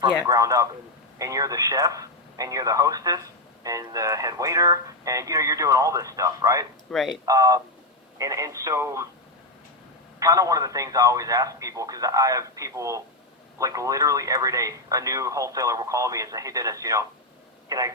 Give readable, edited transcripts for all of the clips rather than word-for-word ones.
from the Yeah. ground up, and you're the chef, and you're the hostess, and the head waiter, and you're doing all this stuff, right? Right. And so kind of one of the things I always ask people, because I have people like literally every day, a new wholesaler will call me and say, "Hey Dennis, can I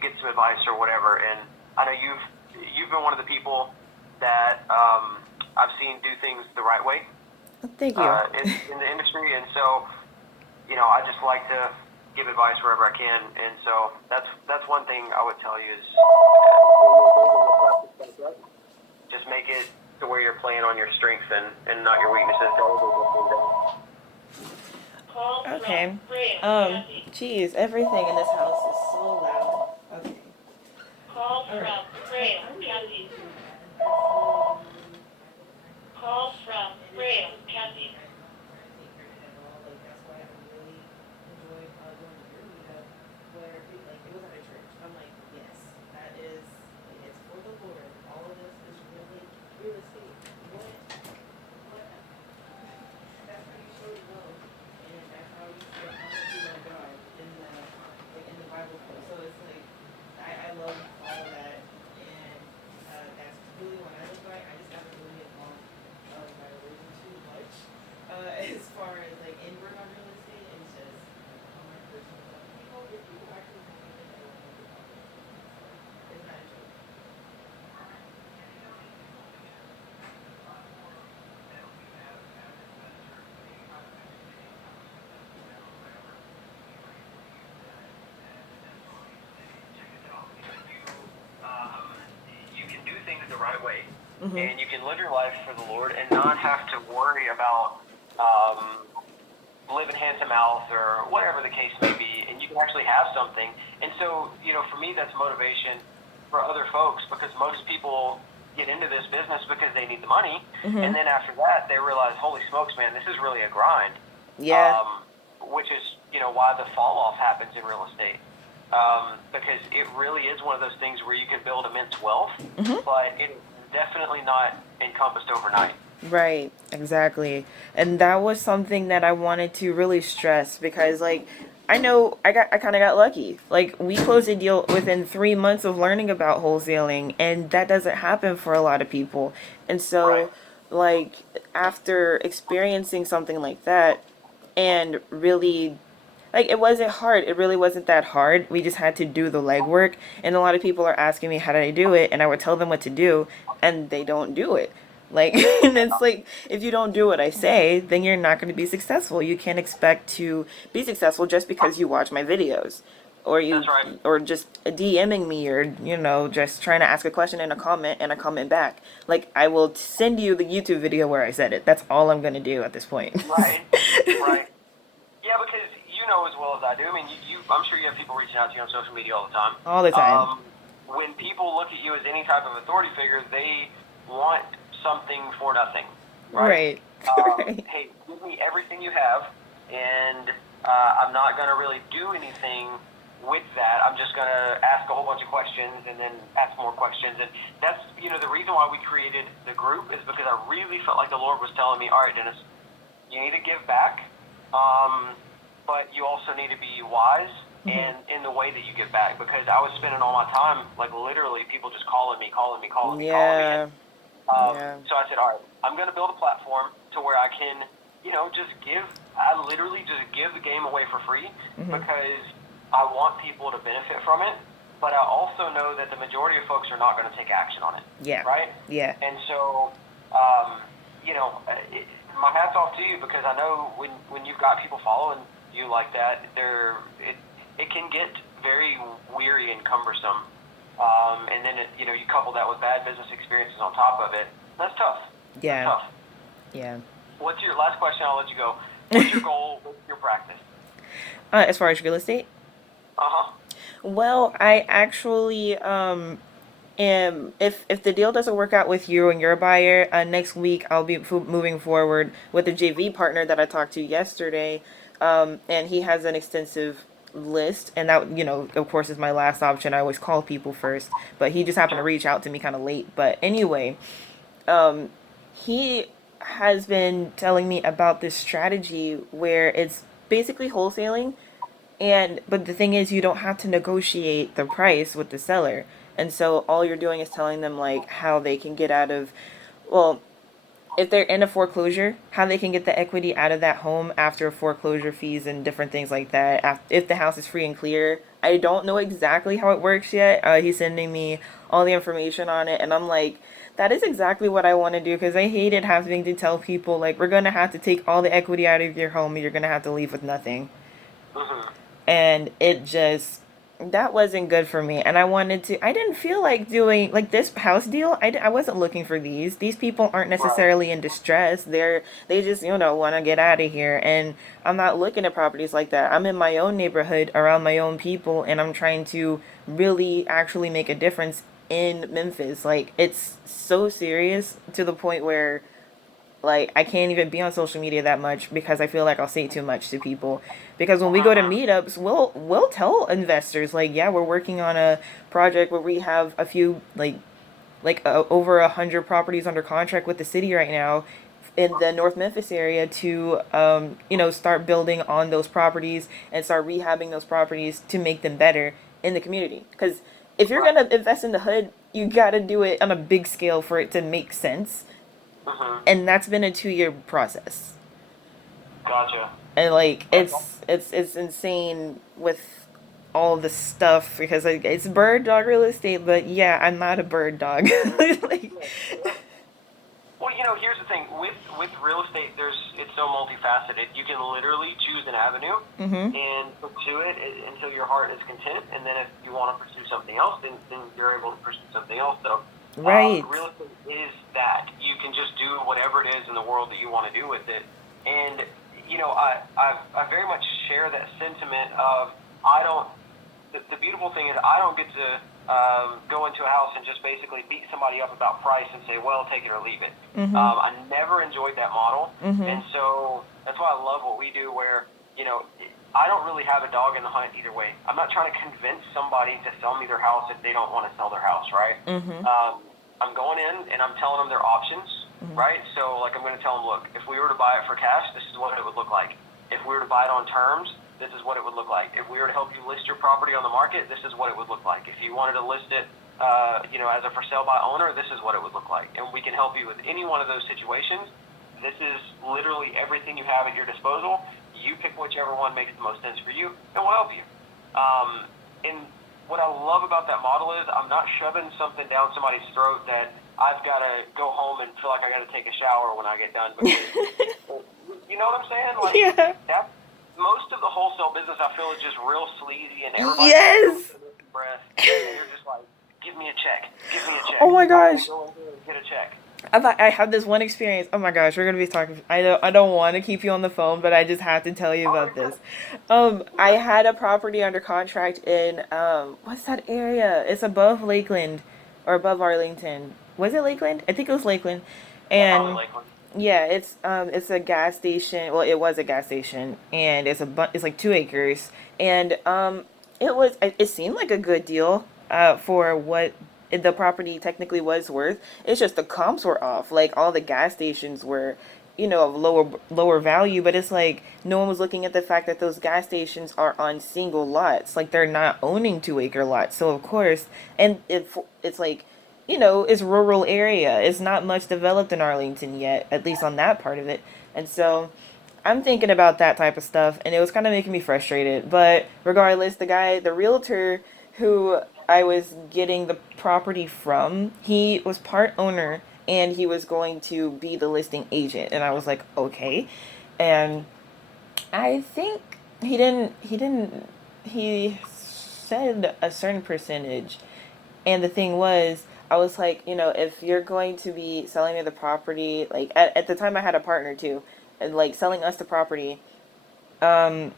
get some advice or whatever?" And I know you've been one of the people that I've seen do things the right way Thank you. in the industry, and so I just like to give advice wherever I can, and so that's one thing I would tell you is just make it to where you're playing on your strengths and not your weaknesses. Okay. Geez, everything in this house is so loud. Okay. Call All right. from Graham County. Call from Graham County. You can do things the right way, Mm-hmm. and you can live your life for the Lord and not have to worry about living hand to mouth or whatever the case may be, and you can actually have something. And so, for me, that's motivation for other folks, because most people get into this business because they need the money, Mm-hmm. and then after that, they realize, holy smokes, man, this is really a grind, Yeah. which is, why the fall off happens in real estate. Because it really is one of those things where you can build immense wealth, Mm-hmm. but it is definitely not encompassed overnight. Right, exactly. And that was something that I wanted to really stress because like I know I kind of got lucky. Like we closed a deal within 3 months of learning about wholesaling and that doesn't happen for a lot of people. And Right. so like after experiencing something like that and really like it wasn't hard. It really wasn't that hard. We just had to do the legwork and a lot of people are asking me how did I do it and I would tell them what to do and they don't do it. Like, and it's like, if you don't do what I say, then you're not going to be successful. You can't expect to be successful just because you watch my videos. Or That's you, right. or just DMing me, or, just trying to ask a question in a comment and a comment back. Like, I will send you the YouTube video where I said it. That's all I'm going to do at this point. Right. Right. Yeah, because you know as well as I do. I mean, I'm sure you have people reaching out to you on social media all the time. All the time. When people look at you as any type of authority figure, they want something for nothing, right? Right. Right. Hey, give me everything you have, and I'm not going to really do anything with that. I'm just going to ask a whole bunch of questions and then ask more questions. And that's, the reason why we created the group is because I really felt like the Lord was telling me, all right, Dennis, you need to give back, but you also need to be wise Mm-hmm. and in the way that you give back, because I was spending all my time, like literally people just calling me, and Yeah. Yeah. so I said, all right, I'm going to build a platform to where I can, just give. I literally just give the game away for free Mm-hmm. because I want people to benefit from it. But I also know that the majority of folks are not going to take action on it, Yeah. right? Yeah. And so, um, my hat's off to you, because I know when you've got people following you like that, it can get very weary and cumbersome. And then you couple that with bad business experiences on top of it. That's tough. That's Yeah. tough. Yeah. What's your last question? I'll let you go. What's your goal with your practice? As far as real estate? Uh huh. Well, I actually if the deal doesn't work out with you and your buyer, next week I'll be moving forward with a JV partner that I talked to yesterday, and he has an extensive list, and that of course is my last option. I always call people first, but he just happened to Sure. reach out to me kind of late. But anyway, um, he has been telling me about this strategy where it's basically wholesaling But the thing is, you don't have to negotiate the price with the seller. And so all you're doing is telling them like how they can get out of, well, if they're in a foreclosure, how they can get the equity out of that home after foreclosure fees and different things like that. If the house is free and clear, I don't know exactly how it works yet. He's sending me all the information on it, and I'm like, that is exactly what I want to do because I hated having to tell people like we're gonna have to take all the equity out of your home and you're gonna have to leave with nothing. Mhm. And it just that wasn't good for me, and I didn't feel like doing like this house deal. I wasn't looking for these people aren't Right. necessarily in distress. They just want to get out of here, and I'm not looking at properties like that. I'm in my own neighborhood around my own people, and I'm trying to really actually make a difference in Memphis. Like it's so serious to the point where like I can't even be on social media that much because I feel like I'll say too much to people. Because when we go to Mhm. meetups, we'll tell investors like, yeah, we're working on a project where we have a few over 100 properties under contract with the city right now in the North Memphis area to start building on those properties and start rehabbing those properties to make them better in the community. Because if you're Right. gonna invest in the hood, you gotta do it on a big scale for it to make sense, Mhm. and that's been a 2 year process. Gotcha. And like That's it's insane with all the stuff because like, it's bird dog real estate, but yeah, I'm not a bird dog. Like, all. Well, here's the thing with real estate. It's so multifaceted. You can literally choose an avenue mm-hmm. and pursue it until your heart is content, and then if you want to pursue something else, then you're able to pursue something else. So, Right. real estate is that you can just do whatever it is in the world that you want to do with it, and I very much share that sentiment of I don't the beautiful thing is I don't get to go into a house and just basically beat somebody up about price and say, well, take it or leave it. Mm-hmm. I never enjoyed that model. Mm-hmm. And so that's why I love what we do where, I don't really have a dog in the hunt either way. I'm not trying to convince somebody to sell me their house if they don't want to sell their house, right? Mm-hmm. I'm going in and I'm telling them their options, Mm-hmm. right? So, like, I'm going to tell them, look, if we were to buy it for cash, this is what it would look like. If we were to buy it on terms, this is what it would look like. If we were to help you list your property on the market, this is what it would look like. If you wanted to list it, as a for sale by owner, this is what it would look like. And we can help you with any one of those situations. This is literally everything you have at your disposal. You pick whichever one makes the most sense for you, and we'll help you. And what I love about that model is I'm not shoving something down somebody's throat that I've got to go home and feel like I got to take a shower when I get done because you know what I'm saying? Like Yeah. that. Most of the wholesale business, I feel, is just real sleazy, and everybody's just doing Yes. it with their breath, and you're just like, give me a check, give me a check. Oh my I'm gonna gosh. go in here and get a check. I had this one experience. Oh my gosh, we're gonna be talking. I don't want to keep you on the phone, but I just have to tell you Oh, about you're good. this. I had a property under contract in what's that area? It's above Lakeland or above Arlington. Was it Lakeland? I think it was Lakeland, Yeah, probably and Lakeland. yeah, it's a gas station. Well, it was a gas station, and it's like 2 acres, and it seemed like a good deal for what the property technically was worth. It's just the comps were off. Like all the gas stations were, of lower value, but it's like no one was looking at the fact that those gas stations are on single lots. Like they're not owning 2 acre lots. So of course, and it's like it's rural area. It's not much developed in Arlington yet, at least on that part of it. And so I'm thinking about that type of stuff, and it was kind of making me frustrated. But regardless, the realtor who I was getting the property from, he was part owner and he was going to be the listing agent. And I was like, okay. And I think he said a certain percentage, and the thing was, I was like, if you're going to be selling me the property, like at the time I had a partner too, and like selling us the property, um,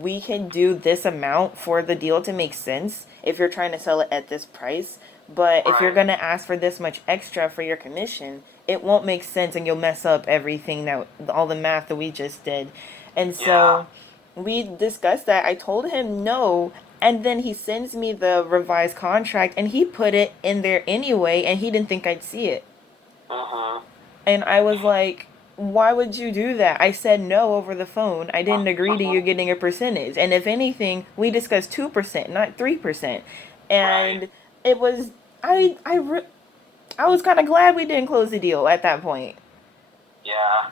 we can do this amount for the deal to make sense if you're trying to sell it at this price. But if you're Right. gonna ask for this much extra for your commission, it won't make sense and you'll mess up everything all the math that we just did. And Yeah. so we discussed that. I told him no, and then he sends me the revised contract and he put it in there anyway and he didn't think I'd see it. Mhm. And I was like, why would you do that? I said no over the phone. I didn't agree to you getting a percentage. And if anything, we discussed 2%, not 3%. Right. And it was I was kind of glad we didn't close the deal at that point. Yeah.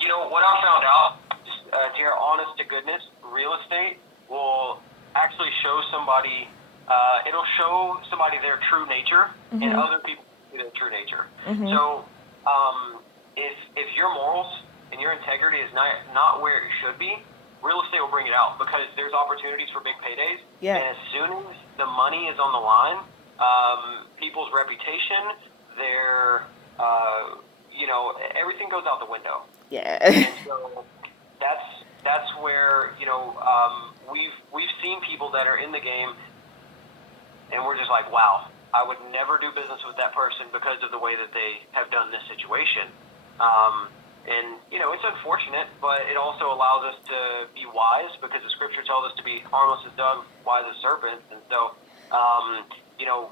You know, what I found out, to your honest to goodness, real estate will actually show somebody, it'll show somebody their true nature and Mhm. other people their true nature. Mhm. So, if your morals and your integrity is not where it should be, real estate will bring it out because there's opportunities for big paydays. Yeah. And as soon as the money is on the line, people's reputation, their, everything goes out the window. Yeah. And so that's where we've seen people that are in the game, and we're just like, wow, I would never do business with that person because of the way that they have done this situation. And it's unfortunate, but it also allows us to be wise because the scripture tells us to be harmless as doves, wise as serpents, and so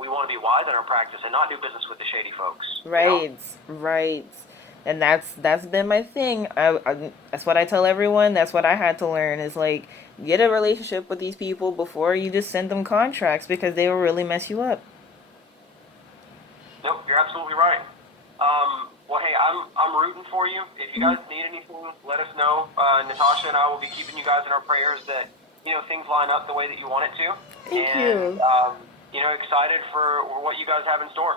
we want to be wise in our practice and not do business with the shady folks. Right, right. And that's been my thing. That's what I tell everyone. That's what I had to learn is like get a relationship with these people before you just send them contracts because they will really mess you up. Nope, you're absolutely right. Well, hey, I'm rooting for you. If you guys need anything, let us know. Natasha and I will be keeping you guys in our prayers that things line up the way that you want it to, Thank and you. excited for what you guys have in store.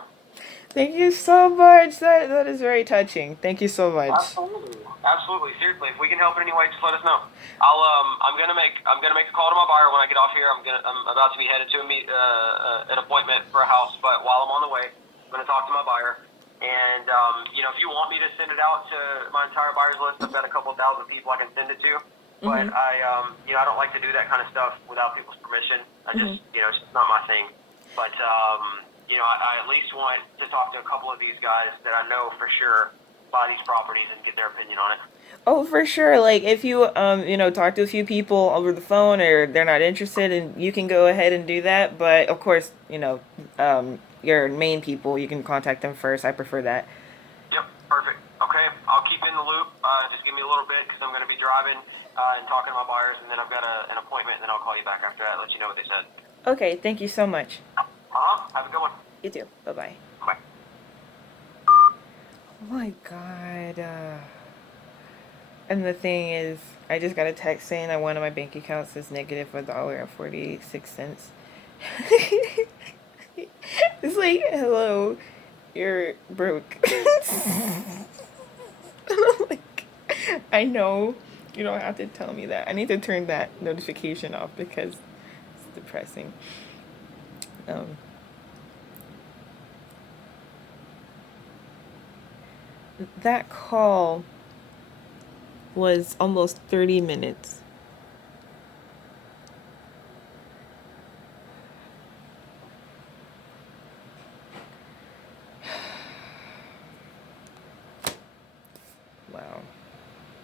Thank you so much. That is very touching. Thank you so much. Absolutely, absolutely. Seriously, if we can help in any way, just let us know. I'm gonna make a call to my buyer when I get off here. I'm about to be headed to an appointment for a house, but while I'm on the way, I'm gonna talk to my buyer. And if you want me to send it out to my entire buyers list, I've got a couple thousand people I can send it to. But I don't like to do that kind of stuff without people's permission. I just, it's just not my thing. But I at least want to talk to a couple of these guys that I know for sure buy these properties and get their opinion on it. Oh, for sure. Like if you talk to a few people over the phone or they're not interested and you can go ahead and do that, but of course, your main people, you can contact them first. I prefer that. Yep, perfect. Okay, I'll keep you in the loop. Just give me a little bit because I'm going to be driving and talking to my buyers, and then I've got an appointment, and then I'll call you back after that, let you know what they said. Okay, thank you so much. Have a good one. You too. Bye-bye. Bye. Oh my god. And the thing is, I just got a text saying that one of my bank accounts is negative $1.46. It's like, hello, you're broke. I'm like, I know you don't have to tell me that. I need to turn that notification off because it's depressing. Um, that call was almost 30 minutes.